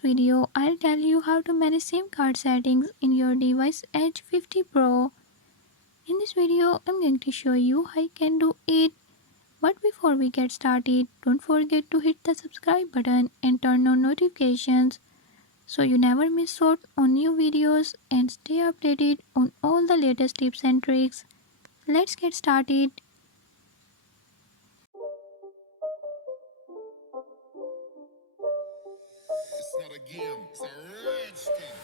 video, I'll tell you how to manage SIM card settings in your device Edge 50 Pro. In this video, I'm going to show you how you can do it. But before we get started, don't forget to hit the subscribe button and turn on notifications so you never miss out on new videos and stay updated on all the latest tips and tricks. Let's get started. It's not a game, it's a rich thing.